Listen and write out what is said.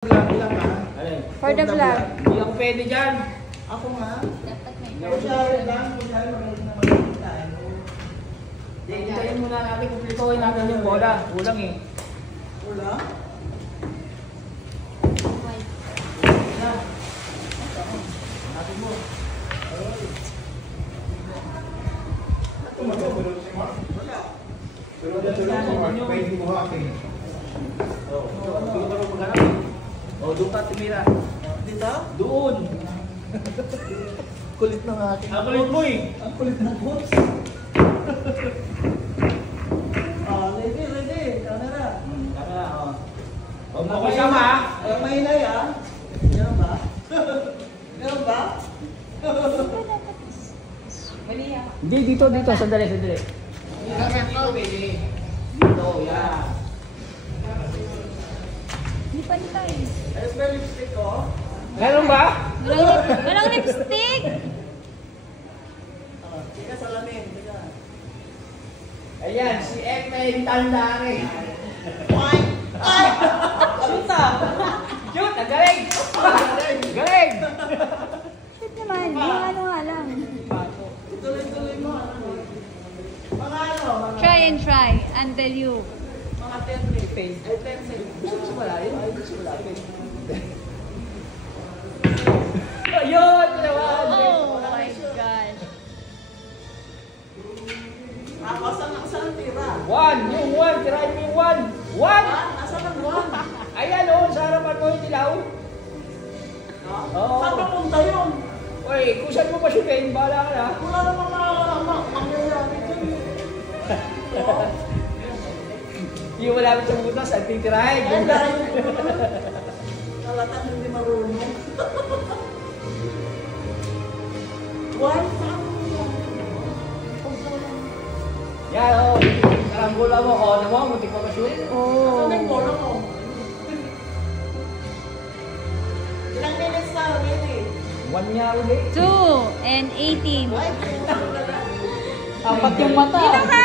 Vlog lang ha. For the vlog. Hindi ako pwede dyan. Ako nga. Dapat may Kusyari lang. Kusyari magaling na magkita. Hintayin muna natin, kumplituhin natin yung bola. Kulang eh. Wala? Natin mo. Wala. Pwede mo hakin. Doon ka rin maghanap. Doon ka tumira. Dito? Doon. Kulit ng ating. Ang kulit mo eh. Ang kulit ng boots. Ready, ready. Camera. Kaya oh. Huwag mo kasama ha. Ay, mahinay ah. Meron ba? Meron ba? Mali ah. Hindi, dito. Sandali. Dito, pwede. Dito, yan. Hindi pa nito eh. Ayos ba yung lipstick ko? Meron ba? Walang lipstick! Tika salamin. Tika. Ayan, si Ek may tanda rin. Ay! Ay! Shoot ah! Cute! Ang galing! Galing! Shit naman, yung ano nga lang. Tuloy-tuloy mo. Mga ano? Try and try until you. Mga 10 minutes. Ay, 10 seconds. Gusto mo malayo? Ay, gusto mo lapit. Ayun! Naman! Oh my gosh. Ako, saan tira? One! Yung one! Tirahin mo yung one! One! Asan ang buwan? Ayan o! Sa harapan mo yung dilaw. Oo. Saan ka punta yun? Uy, kung saan mo pa shootin, bahala ka na. Wala namang mangyayari dyan. Yung malapit sa butas, at titirahin. Ay, dahil kalatang hindi marunong. One, saan mo yan? Yan o! Karanggola mo. O, naman mo, muntik pa ma-shoot. Oh. Saan yung bola mo? Ilang minutes na, really? One niya ulit. 2 and 18. Ay, puto na lang. Apat yung mata. Sino ka?